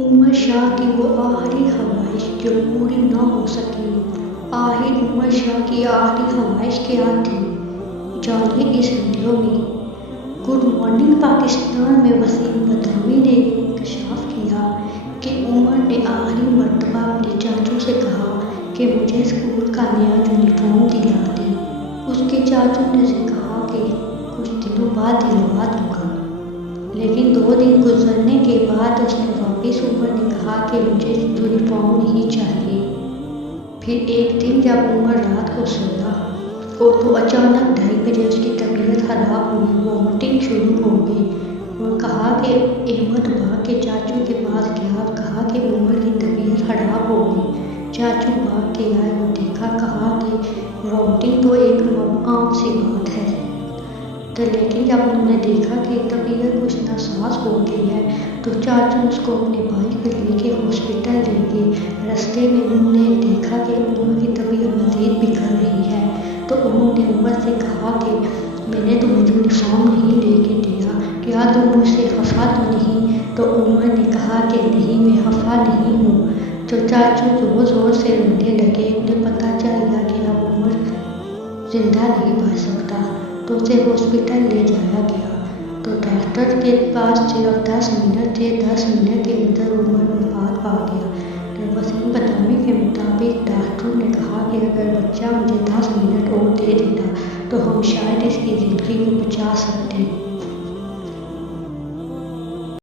عمر شاہ کی وہ آخری خواہش جو پوری نہ ہو سکی۔ آخر عمر شاہ کی آخری خواہش کیا تھی؟ جانیے اس ویڈیو میں۔ گڈ مارننگ پاکستان میں وسیم بدراوی نے انکشاف کیا کہ عمر نے آخری مرتبہ اپنے چاچو سے کہا کہ مجھے اسکول کا نیا یونیفارم دلا دیں۔ اس کے چاچو نے اسے کہا کہ کچھ دنوں بعد دلوا دوں گا، لیکن 2 دن گزرنے کے بعد اس نے واپس عمر نے کہا کہ مجھے یونیفارم نہیں چاہیے۔ پھر ایک دن جب عمر رات کو سویا تو اچانک 2:30 بجے اس کی طبیعت خراب ہوئی، وامٹنگ شروع ہو گئی اور کہا کہ احمد باغ کے چاچو کے پاس گیا اور کہا کہ عمر کی طبیعت خراب ہو گئی۔ چاچو بھاگ کے آئے اور دیکھا، کہا کہ وامٹنگ تو ایک عام سی بات ہے، لیکن جب انہوں نے دیکھا کہ طبیعت کچھ ناساز ہو گئی ہے تو چاچو اس کو اپنے بھائی کو لے کے ہاسپٹل لے گئے۔ راستے میں انہوں نے دیکھا کہ عمر کی طبیعت مزید بگڑ رہی ہے تو انہوں نے عمر سے کہا کہ میں نے تمہیں یونیفارم نہیں لے کے دیا، کیا تم مجھ سے خفا تو نہیں؟ تو عمر نے کہا کہ نہیں، میں خفا نہیں ہوں۔ تو چاچو زور زور سے رونے لگے۔ انہیں پتہ چل گیا کہ اب عمر زندہ نہیں بچ سکتا تو اسے ہاسپٹل لے جایا گیا۔ تو ڈاکٹر کے پاس صرف 10 منٹ تھے، 10 منٹ کے اندر عمر وفات پا گیا۔ تو وسیم بدراوی کے مطابق ڈاکٹروں نے کہا کہ اگر بچہ مجھے 10 منٹ اور دے دیتا تو ہم شاید اس کی زندگی کو بچا سکتے۔